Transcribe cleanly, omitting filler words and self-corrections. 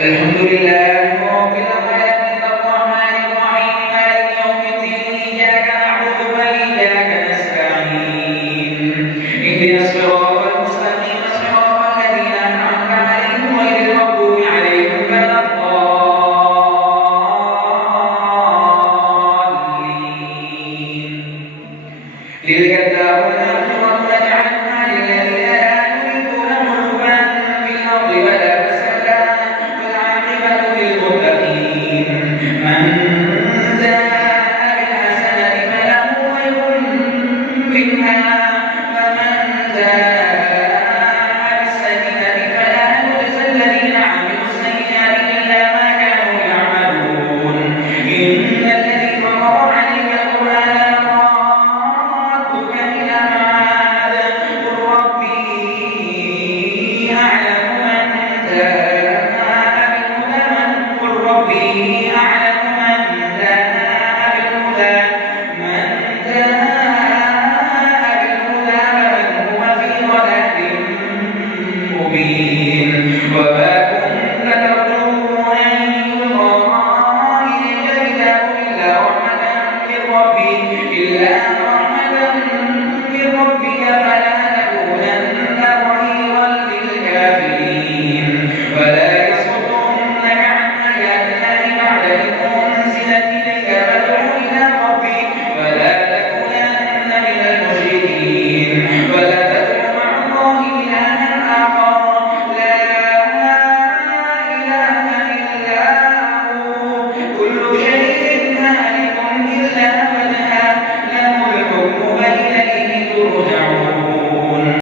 الحمد لله رب العالمين الرحمن الرحيم مالك يوم الدين إياك نعبد وإياك نستعين اهدنا الصراط المستقيم صراط الذين أنعمت عليهم غير المغضوب عليهم ولا الضالين تلك الدار